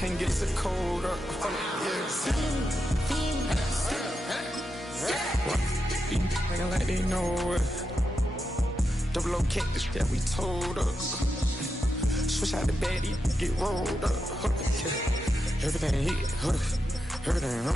Can't get the code up. Nigga like they know it. Double O cactus that we told us. Switch out the baddie, get rolled up. Everything hit, everything.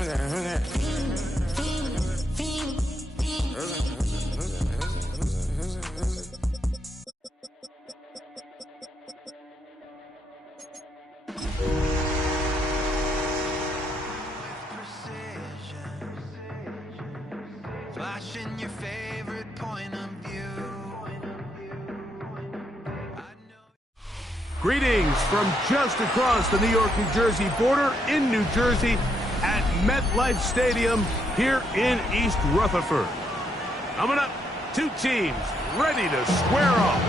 Flashing your favorite point of view. Greetings from just across the New York-New Jersey border in New Jersey at MetLife Stadium here in East Rutherford. Coming up, two teams ready to square off.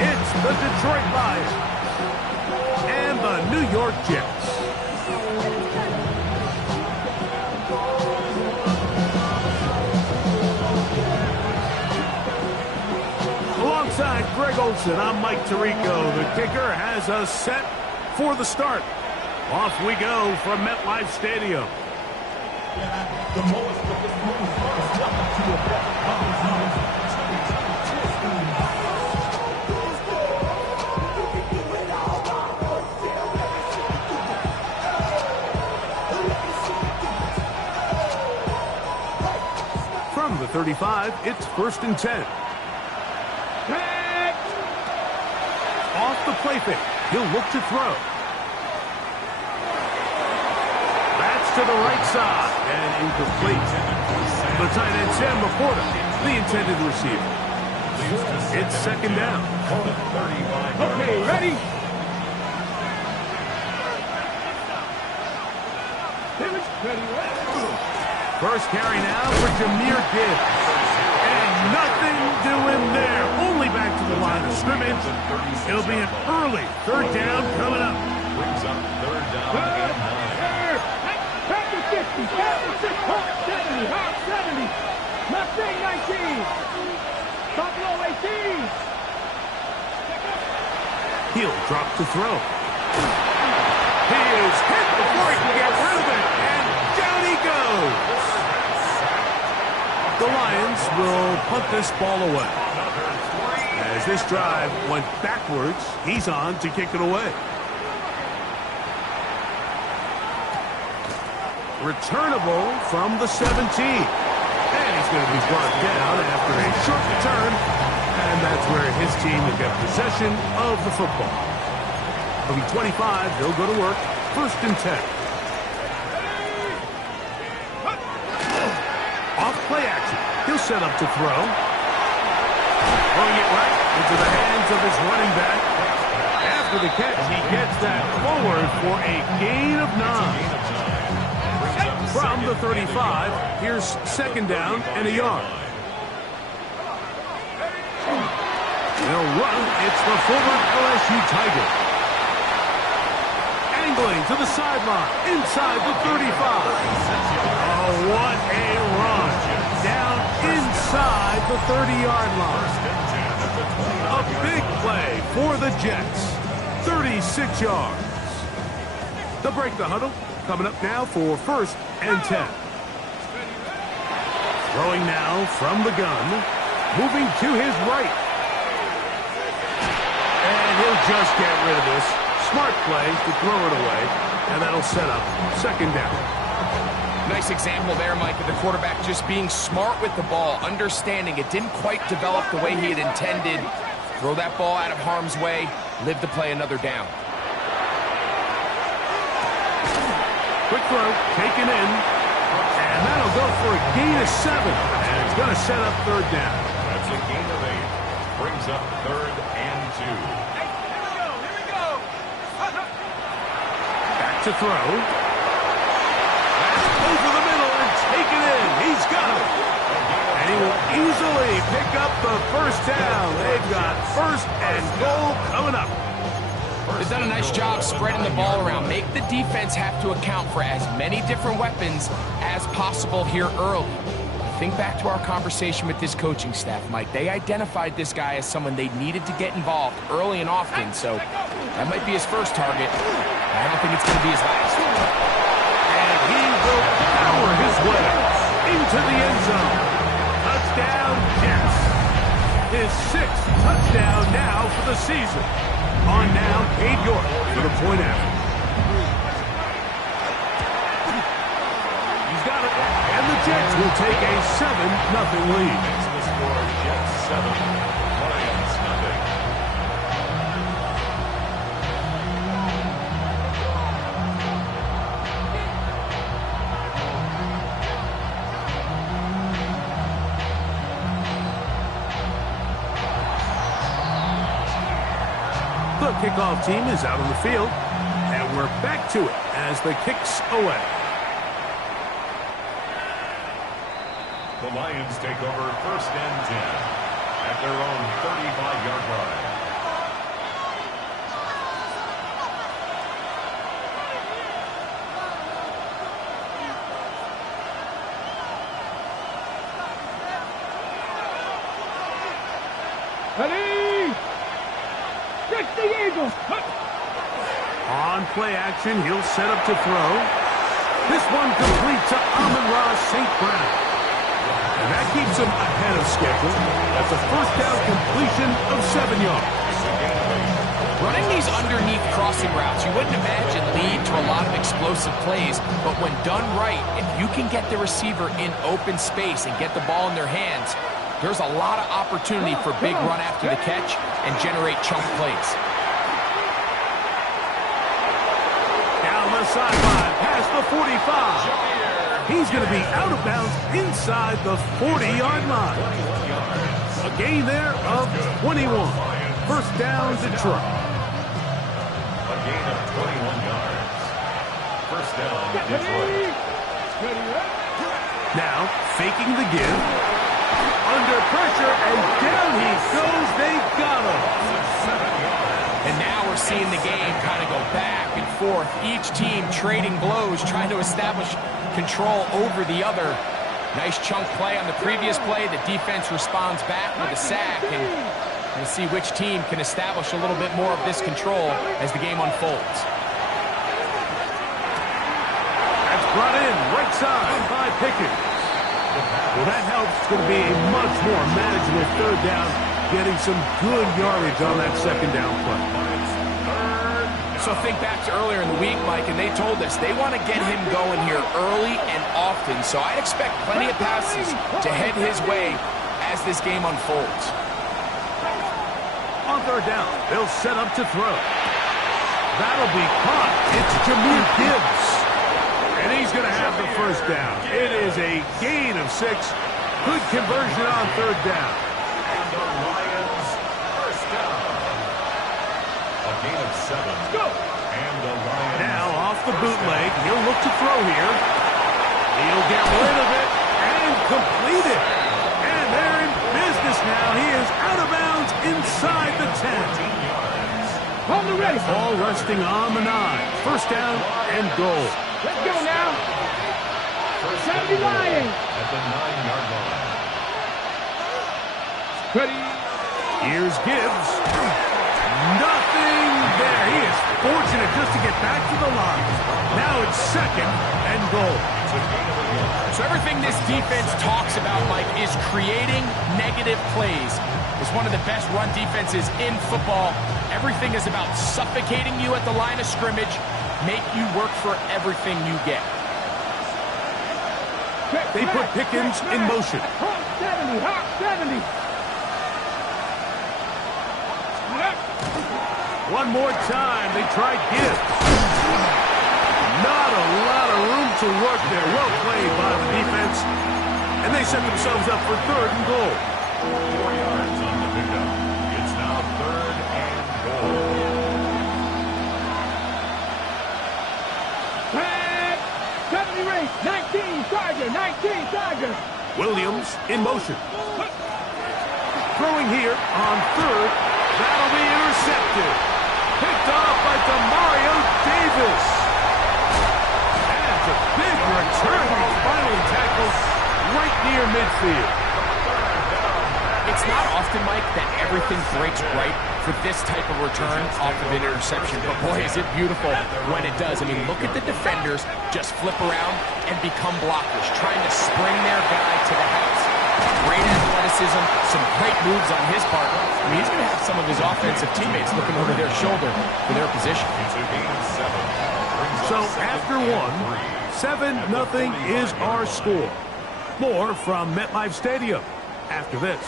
It's the Detroit Lions and the New York Jets. Alongside Greg Olson, I'm Mike Tirico. The kicker has us set for the start. Off we go from MetLife Stadium. From the 35, it's 1st and 10. Off the play fake. He'll look to throw. That's to the right side and incomplete. The tight end Sam Laporta, the intended receiver. It's 2nd down. Okay, ready? First carry now for Jahmyr Gibbs. And nothing doing there. Only back to the line of scrimmage. It'll be an early 3rd down coming up. Brings up 3rd down and 9. Back to 50, back to 6, hot 70, hot 70. Mustang 19. Buffalo 18. He'll drop to throw. He is hit before he can get rid of it. And down he goes. The Lions will punt this ball away. As this drive went backwards, he's on to kick it away. Returnable from the 17. And he's going to be brought down after a short return. And that's where his team will get possession of the football. It'll be 25. They'll go to work. 1st and 10. Play action. He'll set up to throw. Throwing it right into the hands of his running back. After the catch, he gets that forward for a gain of 9. From the 35, here's 2nd down and a yard. They'll run. It's the former LSU Tiger. Angling to the sideline. Inside the 35. Oh, what a run. Down inside the 30-yard line. A big play for the Jets. 36 yards. They'll break the huddle. Coming up now for 1st and 10. Throwing now from the gun. Moving to his right. And he'll just get rid of this. Smart play to throw it away. And that'll set up 2nd down. Nice example there, Mike, of the quarterback just being smart with the ball, understanding it didn't quite develop the way he had intended. Throw that ball out of harm's way, live to play another down. Quick throw, taken in, and that'll go for a gain of 7, and it's going to set up 3rd down. That's a gain of 8. Brings up 3rd and 2. Hey, here we go. Back to throw. Over the middle and take it in. He's got it. And he will easily pick up the 1st down. They've got 1st and goal coming up. They've done a nice job spreading the ball around. Make the defense have to account for as many different weapons as possible here early. Think back to our conversation with this coaching staff, Mike. They identified this guy as someone they needed to get involved early and often, so that might be his first target. I don't think think it's going to be his last. And he will power his way into the end zone. Touchdown, Jets. His 6th touchdown now for the season. On now, Cade York for the point after. He's got it. And the Jets will take a 7-0 lead. It's the score, Jets 7, Lions nothing. The kickoff team is out on the field, and we're back to it as the kick's away. The Lions take over 1st and 10 at their own 35-yard line. Ready? Trick the Eagles. On play action, he'll set up to throw. This one complete to Amon-Ra St. Brown. And that keeps him ahead of schedule. That's a 1st down completion of 7 yards. Running these underneath crossing routes, you wouldn't imagine lead to a lot of explosive plays, but when done right, if you can get the receiver in open space and get the ball in their hands, there's a lot of opportunity for big run after the catch and generate chunk plays. Down the sideline, past the 45. He's going to be out of bounds inside the 40-yard line. A gain there of 21. 1st down, Detroit. A gain of 21 yards. 1st down, Detroit. Now, faking the give. Under pressure, and down he goes. They got him. And now we're seeing the game kind of go back and forth. Each team trading blows, trying to establish control over the other. Nice chunk play on the previous play. The defense responds back with a sack, and we'll see which team can establish a little bit more of this control as the game unfolds. That's brought in right side by Pickens. Well, that helps. It's going to be a much more manageable 3rd down, getting some good yardage on that 2nd down play. So think back to earlier in the week, Mike, and they told us they want to get him going here early and often. So I'd expect plenty of passes to head his way as this game unfolds. On 3rd down, they'll set up to throw. That'll be caught. It's Jahmyr Gibbs. And he's going to have the 1st down. It is a gain of 6. Good conversion on 3rd down. And the Lions 1st down. A gain of 7. And the Lions. Now off the bootleg. He'll look to throw here. He'll get rid of it and complete it. And they're in business now. He is out of bounds inside the 10. 14 yards. On the ready. Ball resting on the 9. 1st down and goal. Let's go now. 70 Lions. At the 9-yard line. Ready. Here's Gibbs. Nothing there. He is fortunate just to get back to the line. Now it's 2nd and goal. So everything this defense talks about, Mike, is creating negative plays. It's one of the best run defenses in football. Everything is about suffocating you at the line of scrimmage, make you work for everything you get. They put Pickens in motion. Hawk 70, Hawk 70. One more time, they tried Gibbs. Not a lot of room to work there. Well played by the defense. And they set themselves up for 3rd and goal. 4 yards on the pickup. It's now 3rd and goal. 70 race, 19 Charger, 19 Charger. Williams in motion. Throwing here on 3rd. That'll be intercepted. Picked off by Demario Davis. That's a big return. He's finally tackled right near midfield. It's not often, Mike, that everything breaks right for this type of return off of an interception, but boy, is it beautiful when it does. I mean, look at the defenders just flip around and become blockers, trying to spring their guy to the house. Great athleticism, some great moves on his part. I mean, he's going to have some of his offensive teammates looking over their shoulder for their position. So after one, 7-0 is our score. More from MetLife Stadium after this.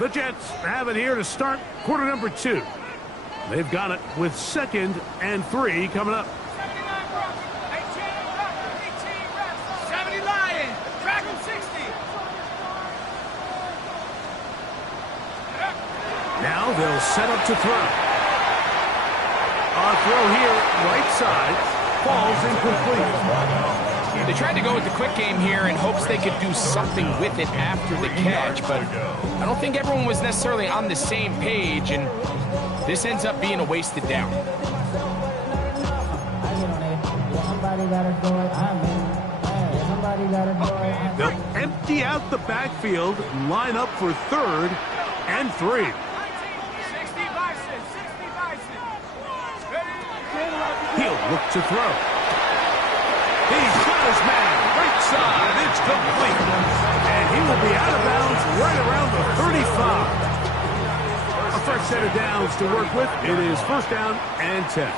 The Jets have it here to start quarter number 2. They've got it with 2nd and 3 coming up. 70 Lions, drag him 60. Now they'll set up to throw. A throw here, right side, falls incomplete. They tried to go with the quick game here in hopes they could do something with it after the catch, but I don't think everyone was necessarily on the same page, and this ends up being a wasted down. They'll empty out the backfield and line up for 3rd and 3. 60 Bison, 60 Bison. He'll look to throw. He's got his man, right side, it's complete. And he will be out of bounds right around the 35. A fresh set of downs to work with. It is 1st down and 10.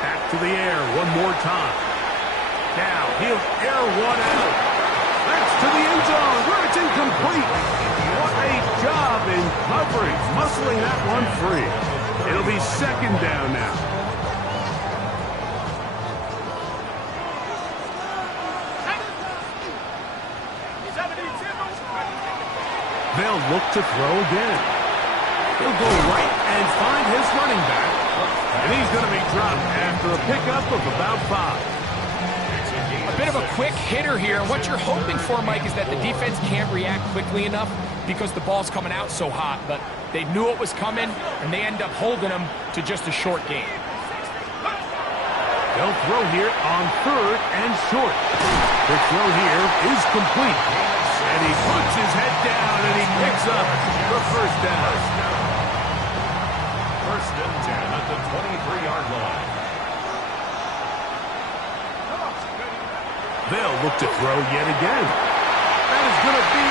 Back to the air one more time. Now he'll air one out. That's to the end zone where it's incomplete. What a job in coverage, muscling that one free. It'll be 2nd down now. They'll look to throw again. He'll go right and find his running back. And he's going to be dropped after a pickup of about 5. A bit of a quick hitter here. What you're hoping for, Mike, is that the defense can't react quickly enough because the ball's coming out so hot. But they knew it was coming, and they end up holding them to just a short gain. They'll throw here on 3rd and short. The throw here is complete. And he puts his head down, and he picks up the 1st down. 1st and 10 at the 23-yard line. They'll look to throw yet again. That is going to be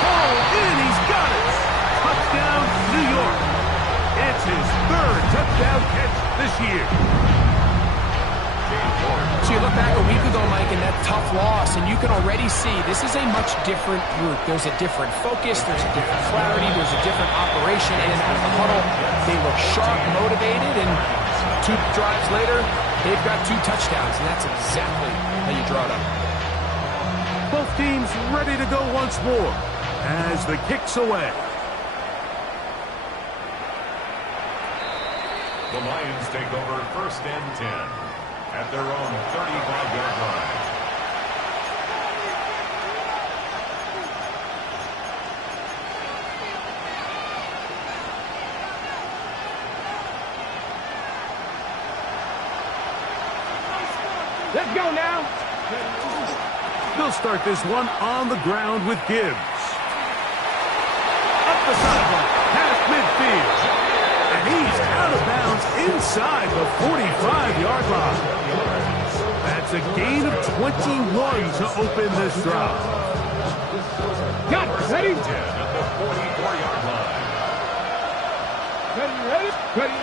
pulled in. He's got it. Touchdown, New York. It's his 3rd touchdown catch this year. So you look back a week ago, Mike, in that tough loss, and you can already see this is a much different group. There's a different focus. There's a different clarity. There's a different operation in and out of the huddle. They look sharp, motivated, and 2 drives later, they've got 2 touchdowns, and that's exactly how you draw it up. Both teams ready to go once more as the kick's away. The Lions take over 1st and 10 at their own 35-yard line. Let's go now. They'll start this one on the ground with Gibbs. Up the sideline, past midfield. And he's out of bounds inside the 45-yard line. That's a gain of 21 to open this drive. Got it. Ready? 10 at the 44-yard line. Ready? Ready?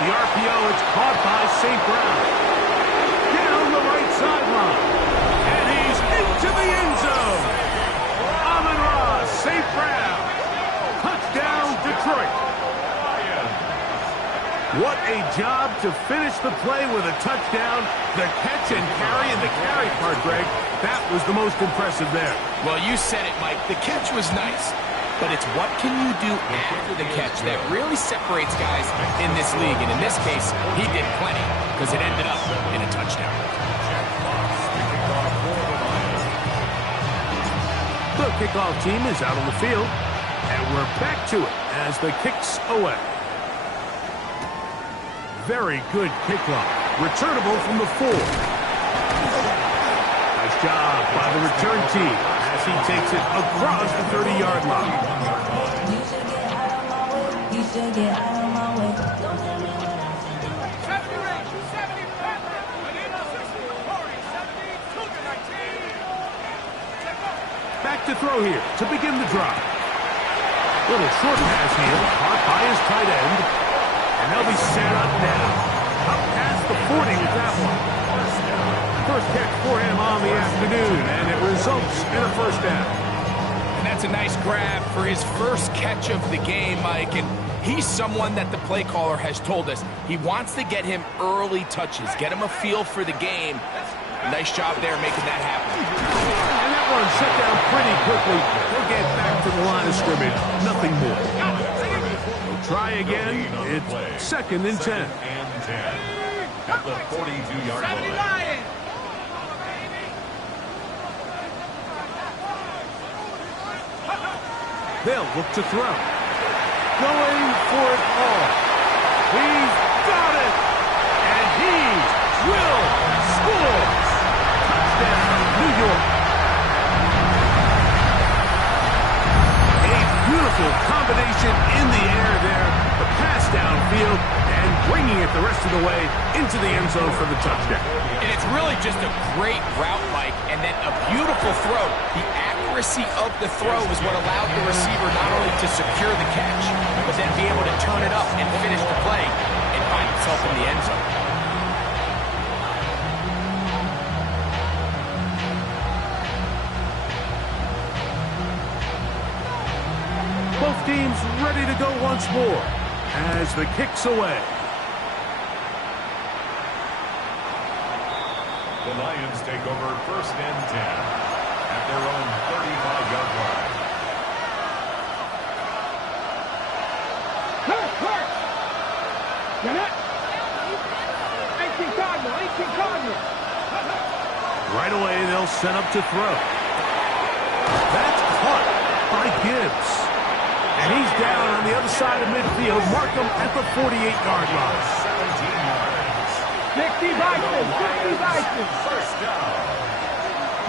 The RPO, it's caught by St. Brown. Down the right sideline. And he's into the end zone. Amon-Ra, St. Brown. Touchdown, Detroit. What a job to finish the play with a touchdown. The catch and carry, and the carry part, Greg, that was the most impressive there. Well, you said it, Mike. The catch was nice. But it's what can you do after the catch that really separates guys in this league. And in this case, he did plenty because it ended up in a touchdown. The kickoff team is out on the field. And we're back to it as the kick's away. Very good kickoff. returnable from the 4. Nice job by the return team as he takes it across the 30-yard line. You should get out of my way. You should get out of my way. Don't tell me what I should do. Back to throw here to begin the drive. Little short pass here, caught by his tight end. And they'll be set up now. Up past the 40 with that one. First catch for him on the afternoon, and it results in a first down. And that's a nice grab for his first catch of the game, Mike. And he's someone that the play caller has told us he wants to get him early touches, get him a feel for the game. Nice job there making that happen. And that one shut down pretty quickly. They'll get back to the line of scrimmage. Nothing more. They'll try again. It's 2nd and 10. Second and 10 at the 42-yard line. They'll look to throw. Going for it all. He's got it. And he will score. Touchdown, New York. A beautiful combination in the air there. The pass downfield and bringing it the rest of the way into the end zone for the touchdown. And it's really just a great route, Mike, and then a beautiful throw. The accuracy of the throw is what allowed the receiver not only to secure the catch, but then be able to turn it up and finish the play and find himself in the end zone. Both teams ready to go once more as the kick's away. The Lions take over 1st and 10 at their own 35-yard line. Right away, they'll set up to throw. That's caught by Gibbs. And he's down on the other side of midfield. Mark him at the 48-yard line. 17 yards. 60 Vikings, 60 Vikings. First down.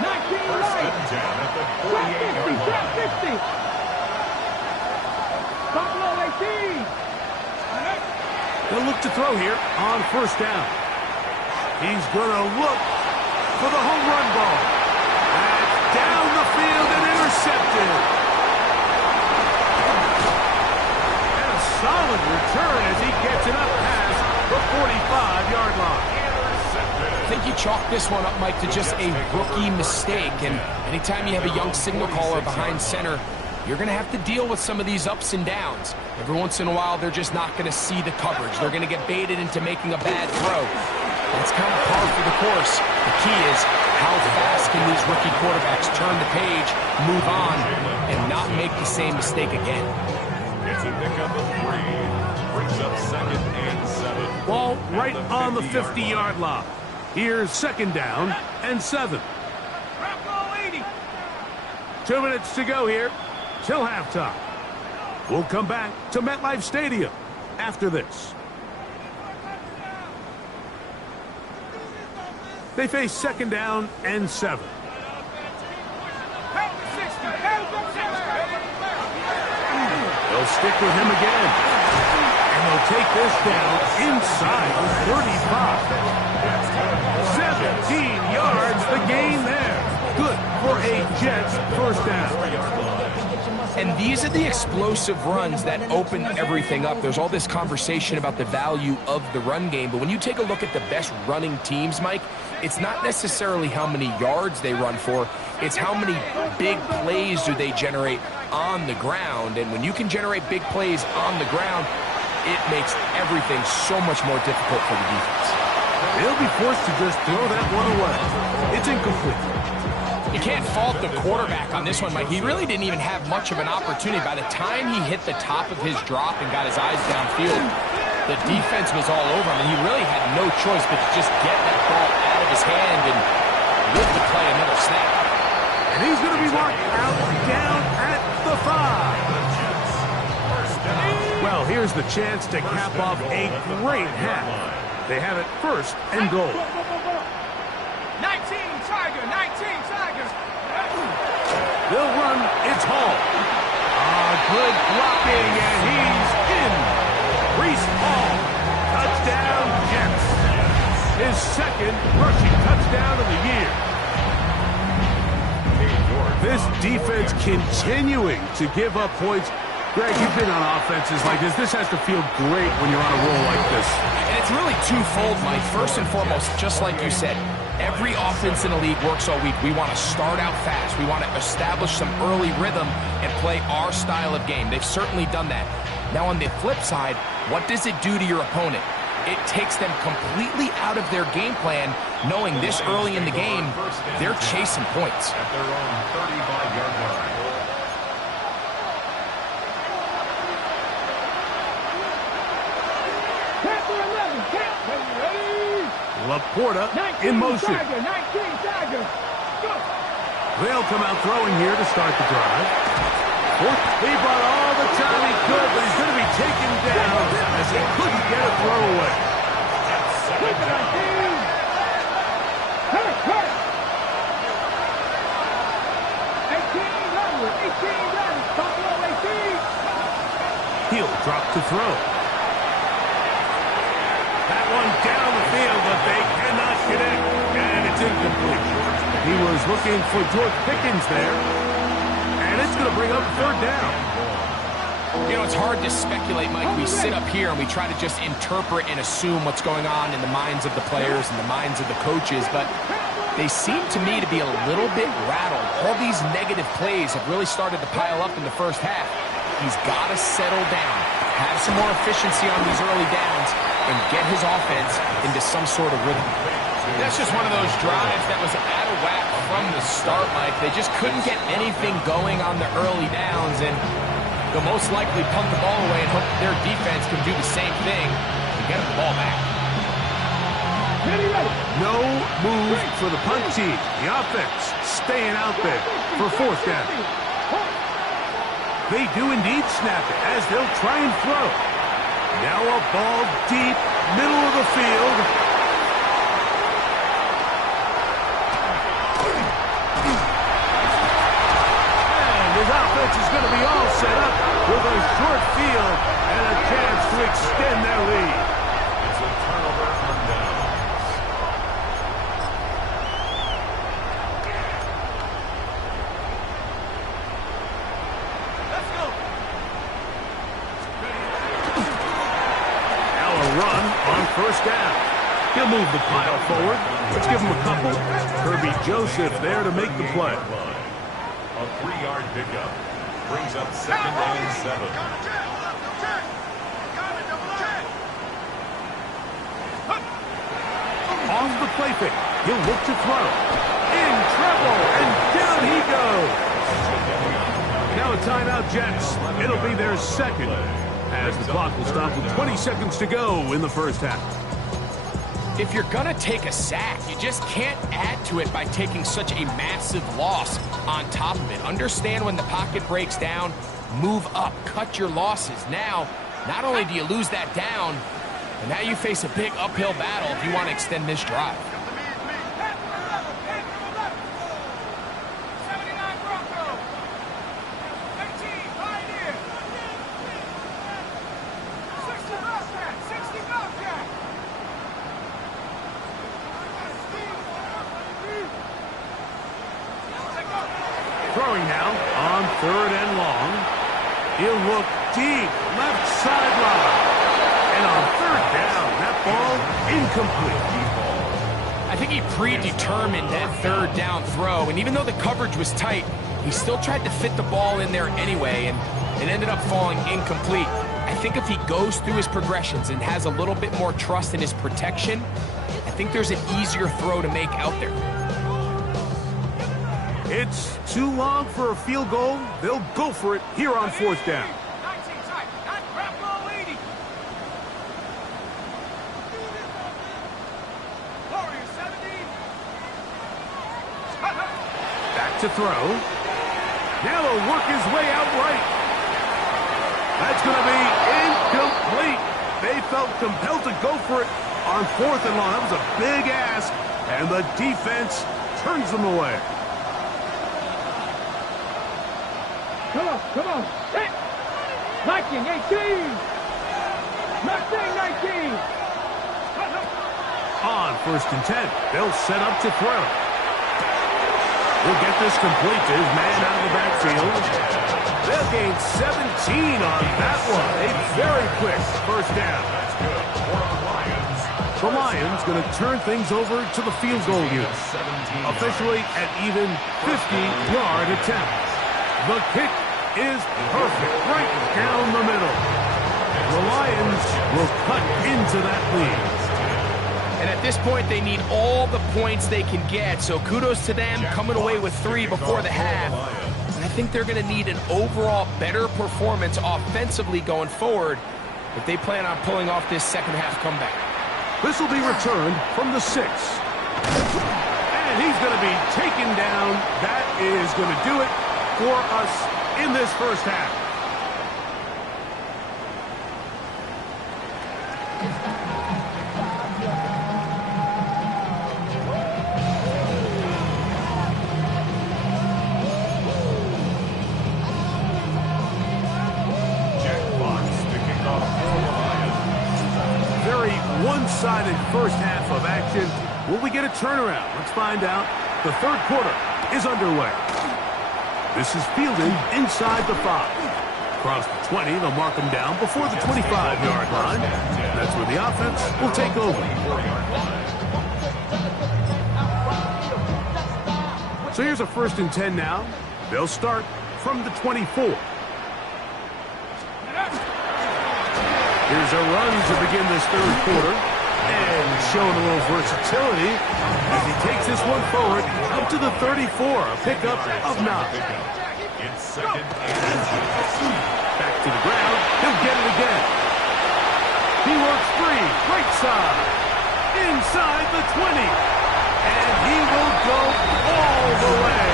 19 First right. and 10 at the 50, 48-yard line. 50. Buffalo 18. They'll look to throw here on 1st down. He's going to look for the home run ball. That's down the field and intercepted. And a solid return as he gets it up past the 45-yard line. I think you chalk this one up, Mike, to just a rookie mistake. And anytime you have a young signal caller behind center, you're going to have to deal with some of these ups and downs. Every once in a while, they're just not going to see the coverage. They're going to get baited into making a bad throw. That's kind of par for the course. The key is how fast can these rookie quarterbacks turn the page, move on, and not make the same mistake again. It's a pickup of 3. Brings up 2nd and 7. Ball right on the 50-yard line. Here's 2nd down and 7. 2 minutes to go here till halftime. We'll come back to MetLife Stadium after this. They face 2nd down and 7. They'll stick with him again. And they'll take this down inside the 35. 17 yards, the gain there. Good for a Jets first down. And these are the explosive runs that open everything up. There's all this conversation about the value of the run game, but when you take a look at the best running teams, Mike, it's not necessarily how many yards they run for, it's how many big plays do they generate on the ground. And when you can generate big plays on the ground, it makes everything so much more difficult for the defense. They'll be forced to just throw that one away. It's incomplete. You can't fault the quarterback on this one, Mike. He really didn't even have much of an opportunity. By the time he hit the top of his drop and got his eyes downfield, the defense was all over him, and he really had no choice but to just get that ball out of his hand and live to play another snap. And he's going to be marked out down at the 5. Well, here's the chance to cap off a great half. They have it first and goal. 19 Tiger, 19 Tiger. They'll run. It's Hall. Good blocking, and he's in. Breece Hall. Touchdown, Jets. His second rushing touchdown of the year. This defense continuing to give up points. Greg, you've been on offenses like this. This has to feel great when you're on a roll like this. And it's really twofold, Mike. First and foremost, just like you said, every offense in the league works all week. We want to start out fast. We want to establish some early rhythm and play our style of game. They've certainly done that. Now, on the flip side, what does it do to your opponent? It takes them completely out of their game plan, knowing this early in the game, they're chasing points. At their own 35-yard line. Laporta in motion. Tiger, 19 Tiger. Go. They'll come out throwing here to start the drive. He brought all the time he could, but he's going to be taken down as he couldn't get a throw away. Quick, 19. Hurt, hurt. 18 number, 18 number. Buffalo 18. He'll drop to throw. That one down the field, but they cannot connect, and it's incomplete. He was looking for George Pickens there, and it's going to bring up third down. You know, it's hard to speculate, Mike. We sit up here and we try to just interpret and assume what's going on in the minds of the players and the minds of the coaches, but they seem to me to be a little bit rattled. All these negative plays have really started to pile up in the first half. He's got to settle down, have some more efficiency on these early downs, and get his offense into some sort of rhythm. That's just one of those drives that was out of whack from the start, Mike. They just couldn't get anything going on the early downs, and they'll most likely punt the ball away and hope their defense can do the same thing and get them the ball back. No move for the punt team. The offense staying out there for fourth down. They do indeed snap it as they'll try and throw. Now a ball deep, middle of the field. And his offense is going to be all set up with a short field and a chance to extend their lead. It's a turnover on downs. Run on first down. He'll move the pile forward. Let's give him a couple. Kirby Joseph there to make the play. A 3-yard pickup brings up second and 7. Off the play fake. He'll look to throw. In trouble, and down he goes. Now a timeout, Jets. It'll be their second, as the clock will stop with 20 seconds to go in the first half. If you're going to take a sack, you just can't add to it by taking such a massive loss on top of it. Understand when the pocket breaks down, move up, cut your losses. Now, not only do you lose that down, but now you face a big uphill battle if you want to extend this drive. Throwing now on third and long. He'll look deep, left sideline. And on third down, that ball incomplete. I think he predetermined that third down throw, and even though the coverage was tight, he still tried to fit the ball in there anyway, and it ended up falling incomplete. I think if he goes through his progressions and has a little bit more trust in his protection, I think there's an easier throw to make out there. It's too long for a field goal. They'll go for it here on fourth down. Back to throw. Now he'll work his way out right. That's going to be incomplete. They felt compelled to go for it, on 4th and long. That was a big ask, and the defense turns them away. Come on. Hit. Viking 18. Mustang 19. On 1st and 10, they'll set up to throw. We'll get this complete to his man out of the backfield. They'll gain 17 on that one. A very quick first down. The Lions going to turn things over to the field goal unit. Officially an even 50-yard attempt. The kick is perfect, right down the middle. The Lions will cut into that lead. And at this point, they need all the points they can get. So kudos to them coming away with 3 before the half. And I think they're going to need an overall better performance offensively going forward if they plan on pulling off this second half comeback. This will be returned from the 6. And he's going to be taken down. That is going to do it for us in this first half. One-sided first half of action. Will we get a turnaround? Let's find out. The third quarter is underway. This is fielded inside the 5. Across the 20, they'll mark them down before the 25-yard line. That's where the offense will take over. So here's a 1st and 10 now. They'll start from the 24. Here's a run to begin this third quarter. And showing a little versatility as he takes this one forward up to the 34. A pickup of 9. Back to the ground. He'll get it again. He works free. Right side. Inside the 20. And he will go all the way.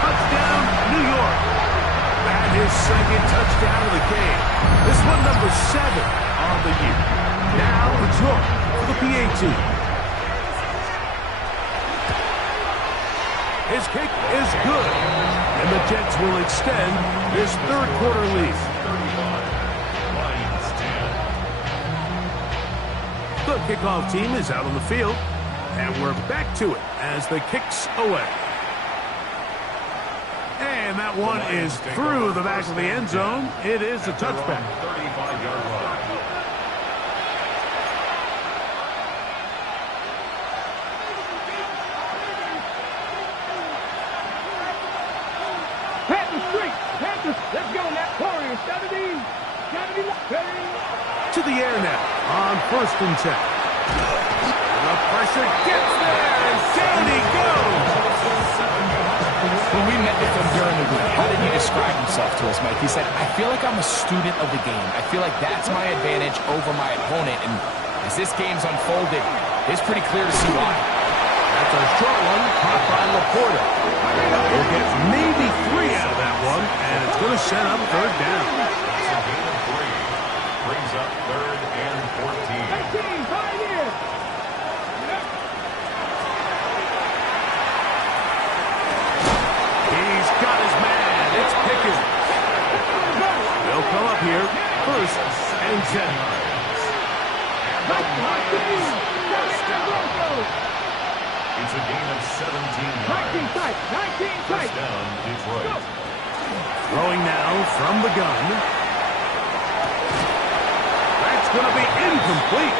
Touchdown, New York. And his second touchdown of the game. This one number 7 on the year. Now it's York for the PAT. His kick is good. And the Jets will extend this third quarter lead. The kickoff team is out on the field. And we're back to it as the kick's away. And that one is through the back of the end zone. It is a touchback. 35-yard line. Panthers, let's go now. Warriors, 70. To the air now on 1st and 10. The pressure gets there, and down he goes. When we met with him during the week, how did he describe himself to us, Mike? He said, I feel like I'm a student of the game. I feel like that's my advantage over my opponent. And as this game's unfolded, it's pretty clear to see why. That's a short one, caught by Laporta. We'll get maybe 3 out of that one, and it's going to set up third down. That's a gain of 3. Brings up 3rd and 14. 18, 5 years. He's got his man. It's Pickens. They'll come up here, 1st and 10. It's a gain of 17 yards. 19 tight. First down, Detroit. Throwing now from the gun. That's going to be incomplete.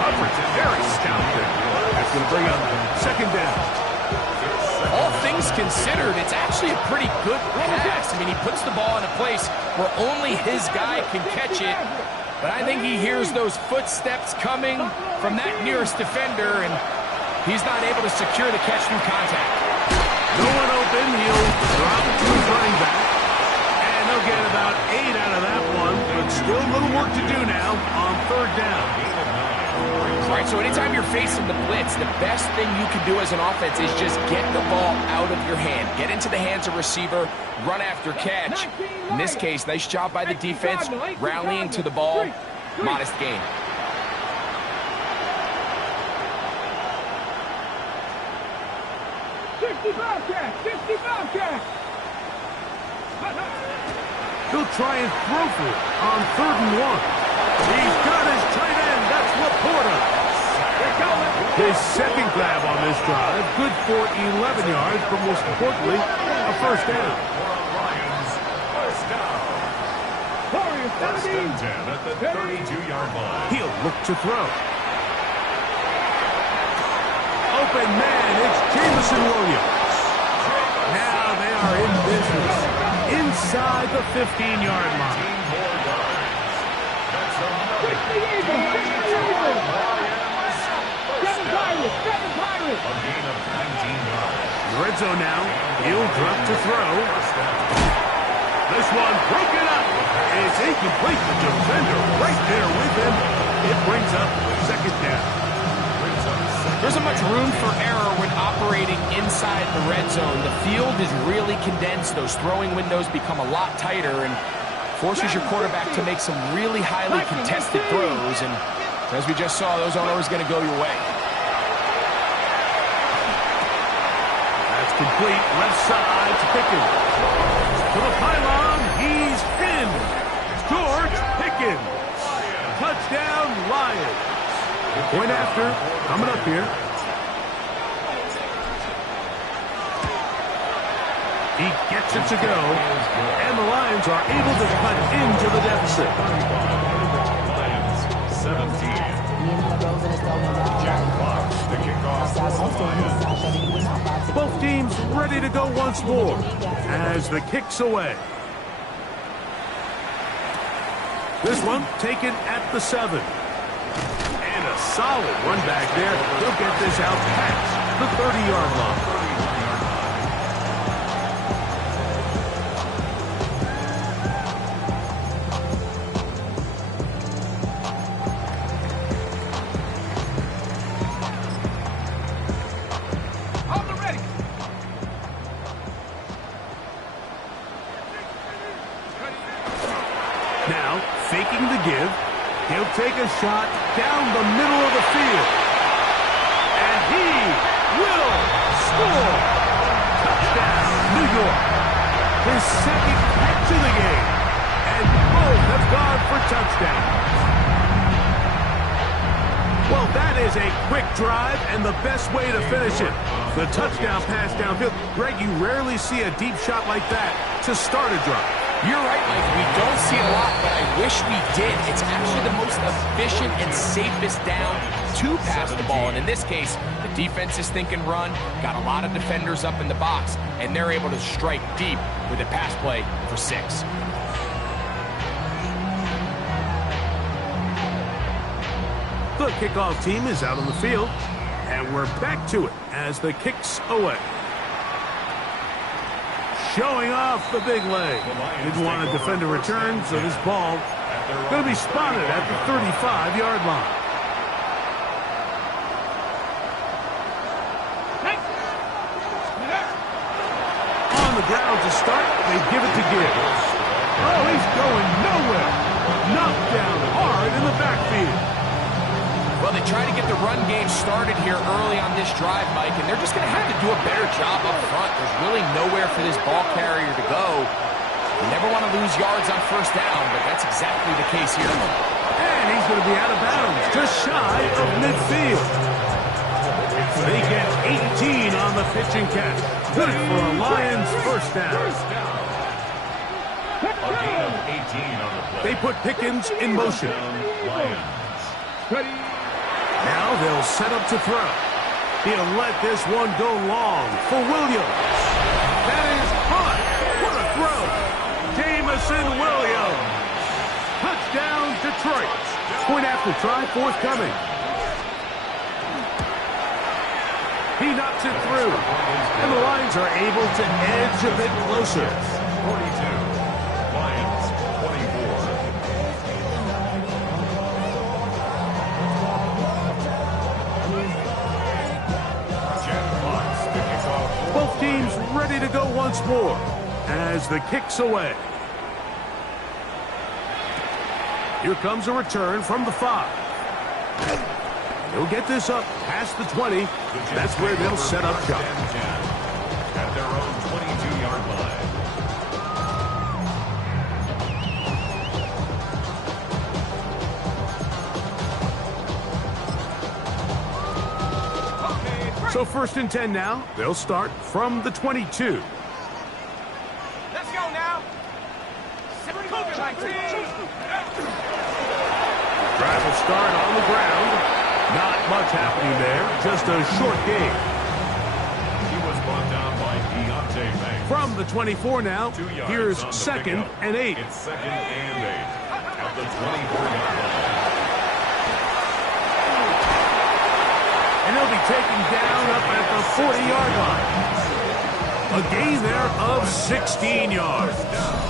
Coverage is very stout there. That's going to bring up 2nd down. All things considered, it's actually a pretty good pass. I mean, he puts the ball in a place where only his guy can catch it. But I think he hears those footsteps coming from that nearest defender, and he's not able to secure the catch through contact. No one open. He'll drop it to his running back. And they'll get about 8 out of that one. But still a little work to do now on 3rd down. All right, so anytime you're facing the blitz, the best thing you can do as an offense is just get the ball out of your hand. Get into the hands of receiver, run after catch. In this case, nice job by the defense, rallying to the ball. Modest gain. 50 Bobcat! 50 Bobcat! He'll try and throw for it on 3rd and 1. He's got his tight end. That's Laporta. His second grab on this drive. Good for 11 yards, but most importantly, a first down. Lions, first down. Warriors, First 17. and 10 at the 32-yard line. He'll look to throw. Open man, it's Jameson Williams. Now they are in business inside the 15-yard line. 7 Pirates! A gain of 19 yards. Red zone now. He'll drop to throw. This one broken up. It's incomplete. The defender right there with him. It brings up 2nd down. There isn't much room for error when operating inside the red zone. The field is really condensed. Those throwing windows become a lot tighter and forces your quarterback to make some really highly contested throws. And as we just saw, those aren't always going to go your way. That's complete. Left side to Pickens. To the pylon. He's pinned. George Pickens. Touchdown, Lions. Point after, coming up here. He gets it to go, and the Lions are able to cut into the deficit. Lions, 17. Jack Fox, the kickoff for the Lions. Both teams ready to go once more as the kick's away. This one taken at the 7. And a solid run back there. He'll get this out past the 30-yard line. Now, faking the give. He'll take a shot down the middle of the field. And he will score. Touchdown, New York. His second catch of the game. And both have gone for touchdowns. Well, that is a quick drive and the best way to finish it. The touchdown pass downfield. Greg, you rarely see a deep shot like that to start a drive. You're right, Mike. We don't see a lot, but I wish we did. It's actually the most efficient and safest down to pass the ball. And in this case, the defense is thinking run, got a lot of defenders up in the box, and they're able to strike deep with a pass play for 6. The kickoff team is out on the field, and we're back to it as the kick's away. Showing off the big leg. Didn't want to defend a return, so this ball going to be spotted at the 35-yard line. On the ground to start, they give it to Gibbs. Oh, he's going nowhere. Knocked down hard in the backfield. Well, they try to get the run game started here early on this drive, Mike, and they're just going to have to do a better job up front. There's really nowhere for this ball carrier to go. You never want to lose yards on first down, but that's exactly the case here. And he's going to be out of bounds, just shy of midfield. They get 18 on the pitch and catch. Good for a Lions first down. A gain of 18 on the play. They put Pickens in motion. Lions. Now they'll set up to throw. He'll let this one go long for Williams. That is hot. What a throw. Jameson Williams. Touchdown, Detroit. Point after try forthcoming. He knocks it through. And the Lions are able to edge a bit closer. 42. Lions, 24. Both teams ready to go once more as the kick's away. Here comes a return from the 5. He'll get this up past the 20. That's where they'll set up shop. So 1st and 10 now. They'll start from the 22. Let's go now. Drive will start on the ground. Not much happening there. Just a short game. He was brought down by Deontay Banks. From the 24 now, 2 yards here's on the 2nd pickup. and 8. It's 2nd and 8 at the 24-yard line. And he'll be taken down up at the 40-yard line. A gain there of 16 yards.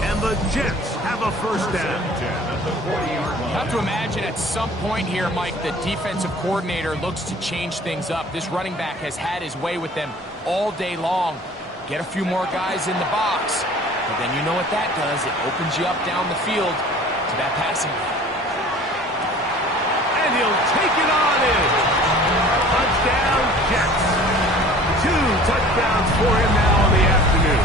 And the Jets have a first down. I have to imagine at some point here, Mike, the defensive coordinator looks to change things up. This running back has had his way with them all day long. Get a few more guys in the box. But then you know what that does. It opens you up down the field to that passing game. And he'll take it on in. Touchdown, Jets. 2 touchdowns for him now in the afternoon.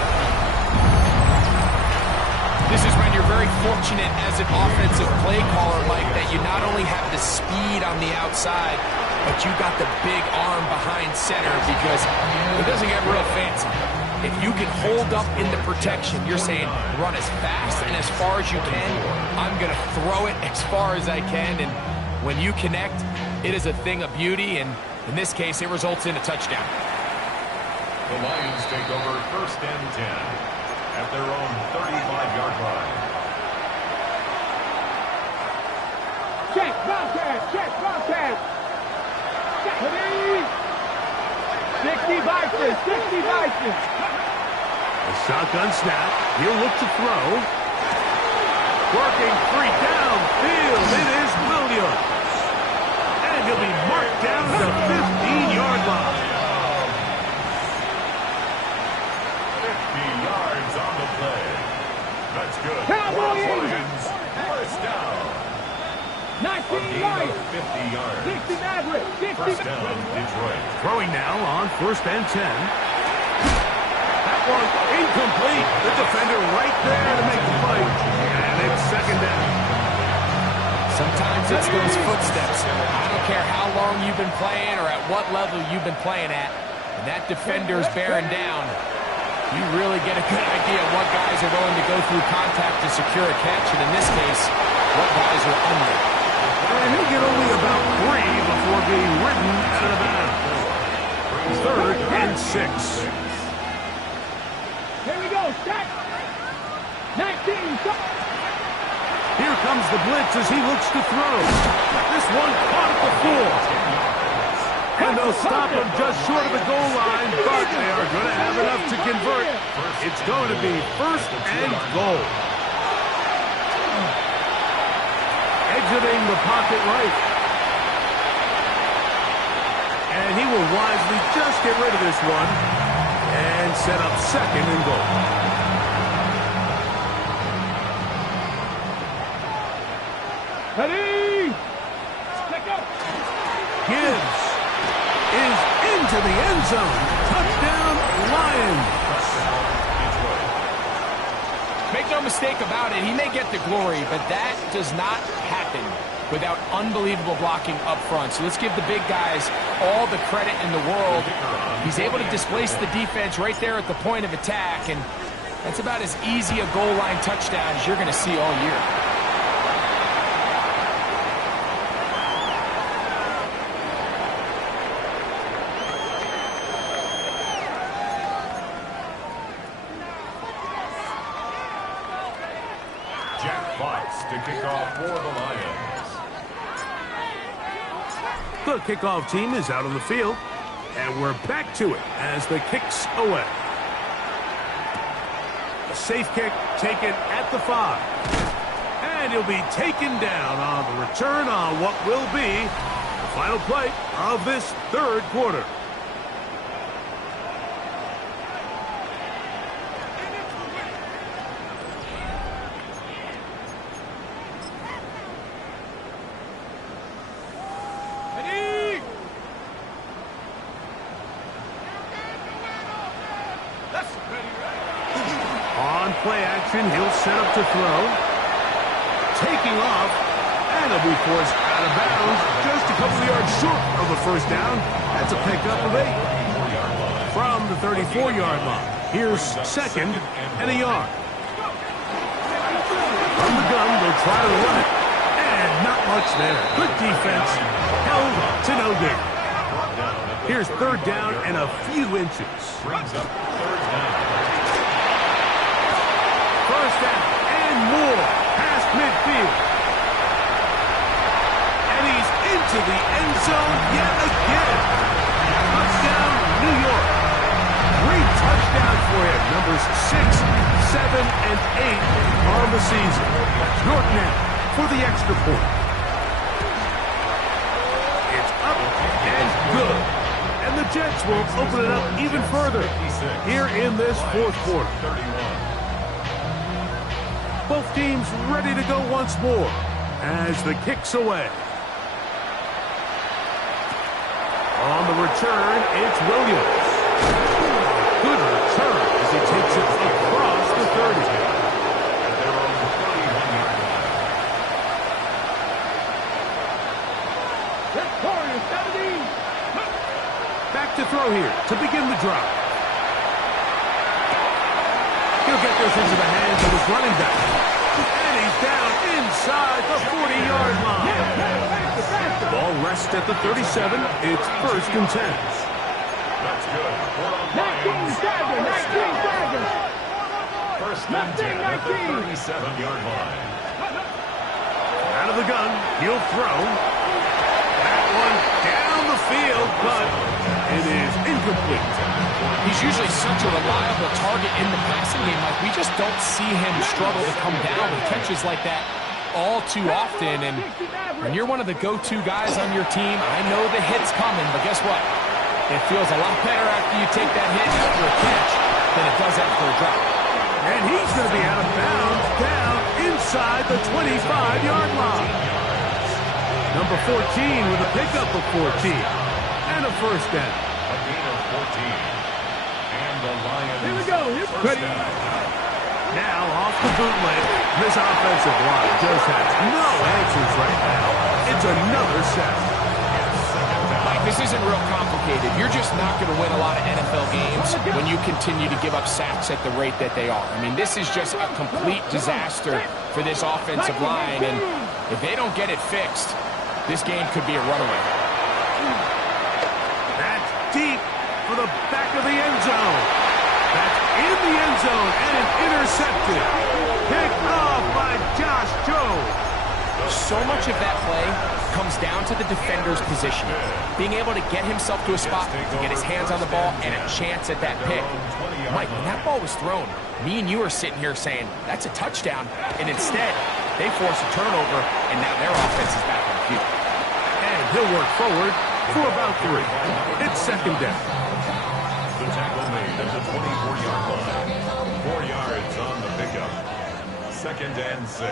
This is when you're very fortunate as an offensive play caller, Mike, that you not only have the speed on the outside, but you got the big arm behind center, because it doesn't get real fancy. If you can hold up in the protection, you're saying run as fast and as far as you can. I'm going to throw it as far as I can, and when you connect, it is a thing of beauty, and in this case, it results in a touchdown. The Lions take over 1st and 10 at their own 35-yard line. Check, Bobcat. 60 Vikings. A shotgun snap. He'll look to throw. Working free downfield. It is Williams. And he'll be marked down to the 15-yard line. 50 yards on the play. That's good. Cowboys! Lions, first down. 19 A gain right. of 50 yards. 60 Maverick. 60 First down, Detroit. Throwing now on 1st and 10. That one incomplete. The defender right there to make the fight. And it's 2nd down. Sometimes it's those footsteps. I don't care how long you've been playing or at what level you've been playing at. When that defender's bearing down, you really get a good idea of what guys are willing to go through contact to secure a catch, and in this case, what guys are under. And he'll get only about 3 before being ridden out of bounds. 3rd and 6. Here we go, set. 19, stop. Here comes the blitz as he looks to throw. This one caught at the 4. And they'll stop him just short of the goal line, but they are going to have enough to convert. It's going to be 1st and goal. Exiting the pocket right. And he will wisely just get rid of this one and set up 2nd and goal. Ready? Pick up. Gibbs is into the end zone. Touchdown, Lions. Make no mistake about it, he may get the glory, but that does not happen without unbelievable blocking up front. So let's give the big guys all the credit in the world. He's able to displace the defense right there at the point of attack, and that's about as easy a goal line touchdown as you're going to see all year. Jack Fox to kick off for the Lions. The kickoff team is out on the field, and we're back to it as the kick's away. A safe kick taken at the 5. And he'll be taken down on the return on what will be the final play of this 3rd quarter. On play action, he'll set up to throw. Taking off, and he'll be forced out of bounds just a couple of yards short of the first down. That's a pickup of 8. from the 34-yard line. Here's second and a yard. From the gun, they'll try to run it. And not much there. Good defense. Held to no gain. Here's third down and a few inches. Brings up third down. First down and more. Past midfield. And he's into the end zone yet again. Touchdown, New York. Great touchdown for him. Numbers 6, 7, and 8 on the season. York now for the extra point. It's up and good. And the Jets will open it up even further here in this fourth quarter. 31. Both teams ready to go once more as the kick's away. On the return, it's Williams. Good return as he takes it across the 30. At their own 31-yard line. Victoria 70. Back to throw here to begin the drive. He'll get this into the hands of his running back. And he's down inside the 40-yard line. Ball rests at the 37. It's first and 10. That's good. 19 Dagger, 19 Dagger. First and 10 at the 37-yard line. Out of the gun, he'll throw. That one down the field, but it is incomplete. He's usually such a reliable target in the passing game. Like, we just don't see him struggle to come down with catches like that all too often. And when you're one of the go-to guys on your team, I know the hit's coming, but guess what? It feels a lot better after you take that hit after a catch than it does after a drop. And he's going to be out of bounds down inside the 25-yard line. Number 14 with a pickup of 14 and a first down. A gain of 14. And the Lions. Here we go. First down. Now off the bootleg. This offensive line just has no answers right now. It's another sack. Mike, this isn't real complicated. You're just not going to win a lot of NFL games when you continue to give up sacks at the rate that they are. I mean, this is just a complete disaster for this offensive line, and if they don't get it fixed, this game could be a runaway. That's deep for the back of the end zone. That's in the end zone and intercepted. Picked off by Josh Jones. So much of that play comes down to the defender's position. Being able to get himself to a spot, to get his hands on the ball, and a chance at that pick. Mike, when that ball was thrown, me and you are sitting here saying, that's a touchdown. And instead, they force a turnover, and now their offense is back on the field. And he'll work forward for about 3. It's second down. The tackle made at the 24-yard line. 4 yards on the pickup. Second and 6.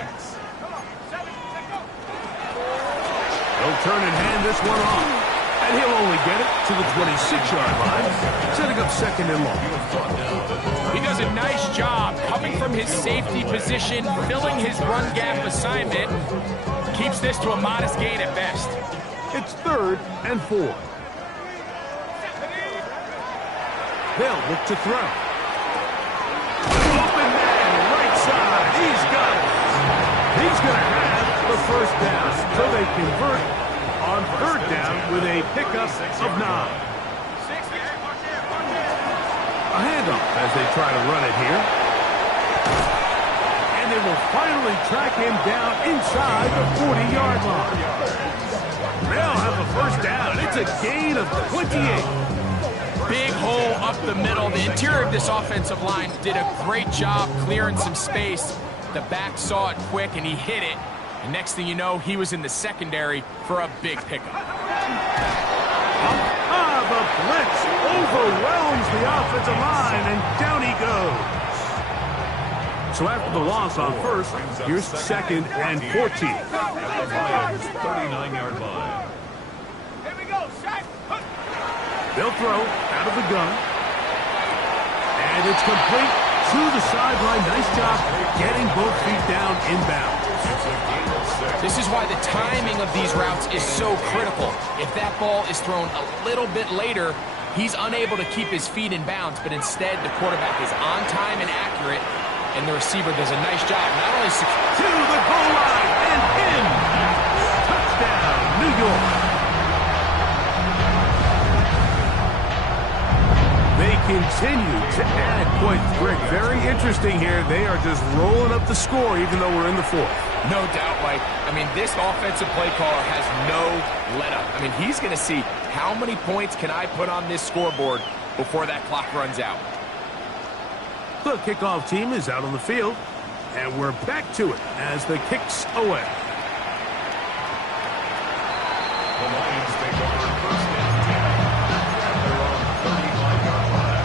He'll turn and hand this one off. And he'll only get it to the 26-yard line, setting up second and long. He does a nice job coming from his safety position, filling his run gap assignment. Keeps this to a modest gain at best. It's third and 4. They'll look to throw. Open man, right side. He's got it. He's going to have the first down. So they convert on third down with a pickup of 9. A handoff as they try to run it here. And they will finally track him down inside the 40-yard line. They'll have a first down. It's a gain of 28. Big hole up the middle. The interior of this offensive line did a great job clearing some space. The back saw it quick, and he hit it. And next thing you know, he was in the secondary for a big pickup. The blitz overwhelms the offensive line, and down he goes. So after the loss on first, here's second and 14. At the Lions' 39-yard line. Here we go. Shot. They'll throw out of the gun. And it's complete to the sideline. Nice job getting both feet down inbound. This is why the timing of these routes is so critical. If that ball is thrown a little bit later, He's unable to keep his feet in bounds, but instead the quarterback is on time and accurate, and the receiver does a nice job. Not only to the goal line and in. Touchdown, New York. They continue to add points. Greg, very interesting here. They are just rolling up the score even though we're in the fourth. No doubt, Mike. I mean, this offensive play caller has no let-up. I mean, he's going to see how many points can I put on this scoreboard before that clock runs out. The kickoff team is out on the field, and we're back to it as the kicks away. The Lions take over first and 10 at their own 35-yard line.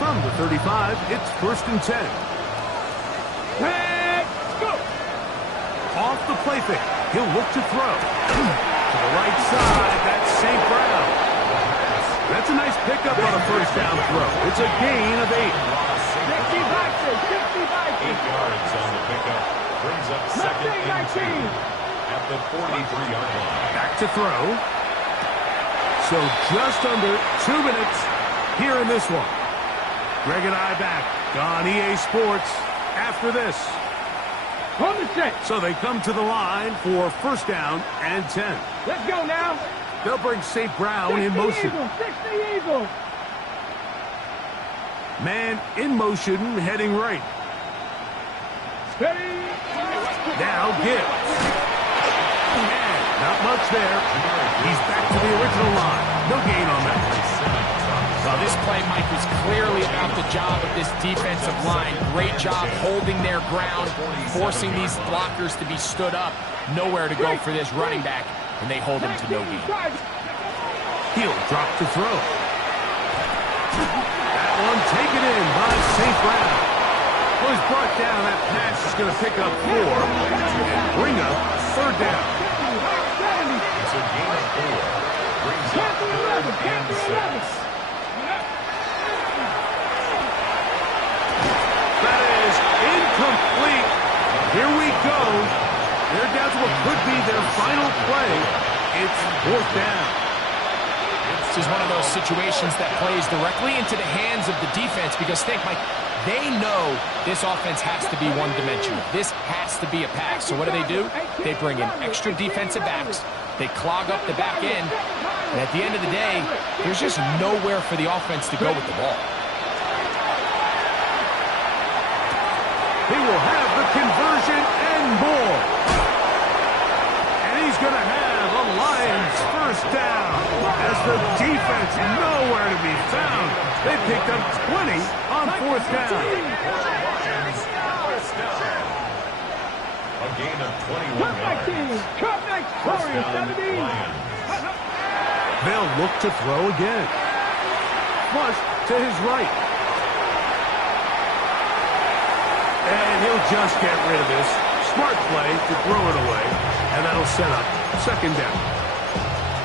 From the 35, it's first and 10. Let's go. Off the play fake. He'll look to throw. To the right side, that's St. Brown. That's a nice pickup on a first down throw. It's a gain of 8. 60 boxes, 60 boxes. 8 yards on the pickup. Brings up second and 2 at the 43-yard line. Back to throw. So just under 2 minutes here in this one. Greg and I back on EA Sports after this. On the set. So they come to the line for first down and 10. Let's go now. They'll bring St. Brown in motion. 60 Eagles. Man in motion, heading right. Steady. Now Gibbs. And not much there. He's back to the original line. No gain on that. Well, this play, Mike, was clearly about the job of this defensive line. Great job holding their ground, forcing these blockers to be stood up. Nowhere to go for this running back, and they hold him to no gain. He'll drop to throw. That one taken in by St. Brown. Well, he's brought down. That pass is going to pick up 4 and bring up third down. It's a gain of 4. Brings up third and 6. That is incomplete. Here we go. They're down to what could be their final play. It's fourth down. This is one of those situations that plays directly into the hands of the defense because, think, Mike, they know this offense has to be one-dimensional. This has to be a pass. So what do? They bring in extra defensive backs. They clog up the back end. And at the end of the day, there's just nowhere for the offense to go with the ball. He will have the conversion and more. And he's going to have a Lions first down as the defense nowhere to be found. They picked up 20 on fourth down. A gain of 21 Comeback team. yards. Comeback First story. down, 70. Lions. They'll look to throw again. Flush to his right. And he'll just get rid of this. Smart play to throw it away. And that'll set up second down.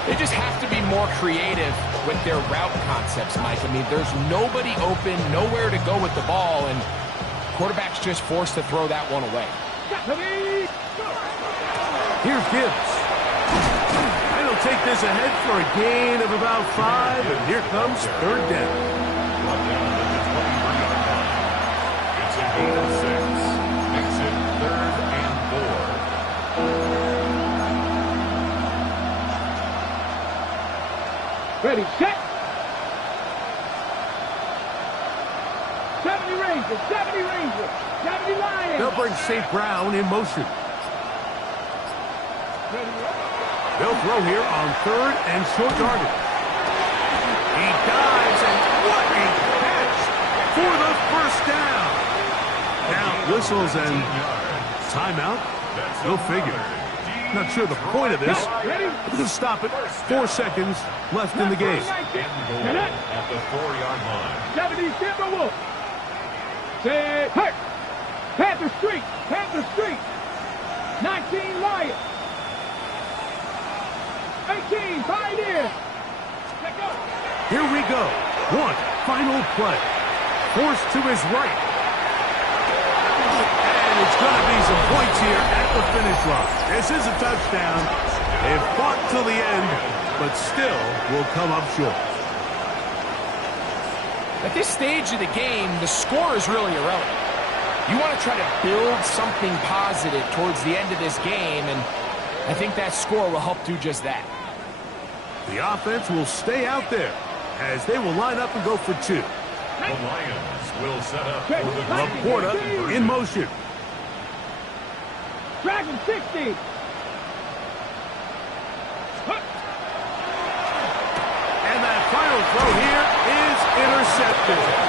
They just have to be more creative with their route concepts, Mike. I mean, there's nobody open, nowhere to go with the ball, and quarterback's just forced to throw that one away. Here's Gibbs. And he'll take this ahead for a gain of about 5, and here comes third down. Brought down at the 23-yard line. It's a gain of 6. Makes it third and 4. Ready, set. 70 Rangers, 70 Rangers, 70 Lions. They'll bring St. Brown in motion. They'll throw here on third and short yardage. He dives, and what a catch for the first down. Now whistles and timeout. Go figure. Not sure the point of this. We'll stop it. 4 seconds left in the game. At the 4-yard line. 70 Timberwolves. Say, hey. Panther Street, Panther Street. 19 Lions. 18 Pioneers. Here we go. One final play. Forced to his right. And it's going to be some points here at the finish line. This is a touchdown. They've fought till the end, but still will come up short. At this stage of the game, the score is really irrelevant. You want to try to build something positive towards the end of this game, and I think that score will help do just that. The offense will stay out there as they will line up and go for two. The Lions will set up for the Laporta in motion. Dragon 60. And that final throw here is intercepted.